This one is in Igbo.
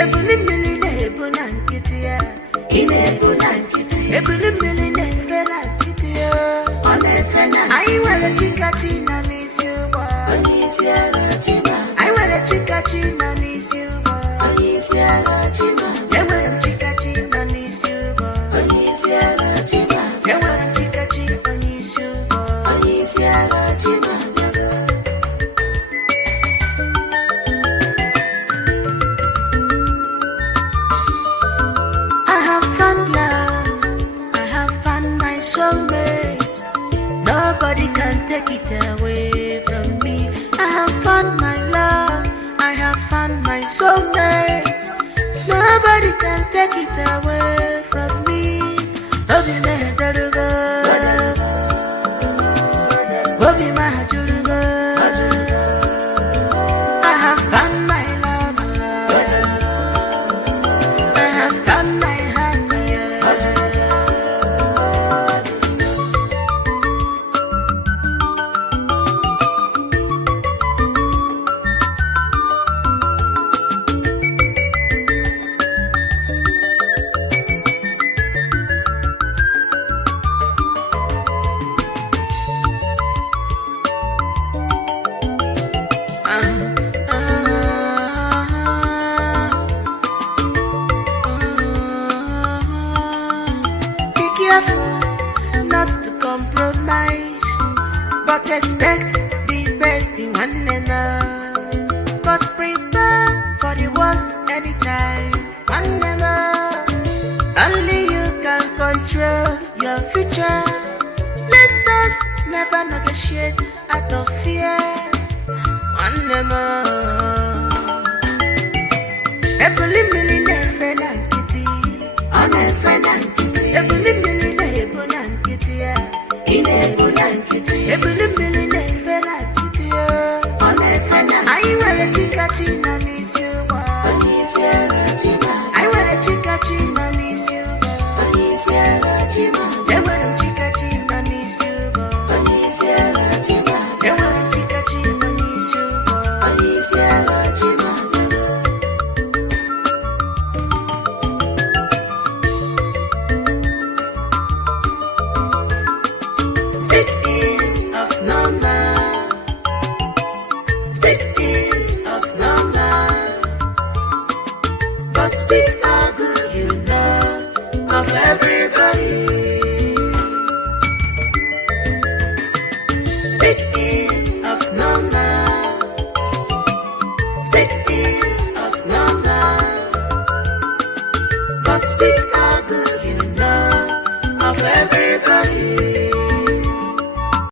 Ebuli mmiri na-ebu na nkịtị ya. Ị na-ebu na nkịtị. Ebuli mmiri na-efe na nkịtị ya. Ọ na-efe na nkịtị. Anyị nwere chikachi nọ n'isi ụgbọ. Onye isi agha Chima. Anyị nwere chikachi nọ n'isi ụgbọ. Onye isi agha Chima. Enwere m chikachi nọ n'isi ụgbọ. Onye isi agha Chima. Enwere m chikachi onye isi ụgbọ. Onye isi agha Chima. Nobody can take it away from me. I have found my love. I have found my soulmate. Nobody can take it away from me. Obi Mahadarugo, Obi Mahajurugo. I have found my love. I have found my heart. Not to compromise, but expect the best in one another. But prepare for the worst anytime. One another. Only you can control your future. Let us never negotiate out of fear. One another. Ebuli mmiri na-efe na nkịtị. Ọ na-efe na nkịtị. Ebuli mmiri na-ebu na nkịtị ya. Ị na-ebu na nkịtị. Ebuli mmiri na-efe na nkịtị ya. Ọ na-efe na nkịtị. Anyị nwere chikachi nọ n'isi ụgbọ. Onye isi agha Chima. Anyị nwere chikachi nọ n'isi ụgbọ. Onye isi agha Chima. Enwere m chikachi nọ n'isi ụgbọ. Onye isi agha Chima. Enwere m chikachi nọ n'isi ụgbọ. Onye isi agha Chima. Speaking of no man, speaking of no man, but speak how good you know of everybody. Speaking of no man, speaking of no man, but speak how good you know of everybody.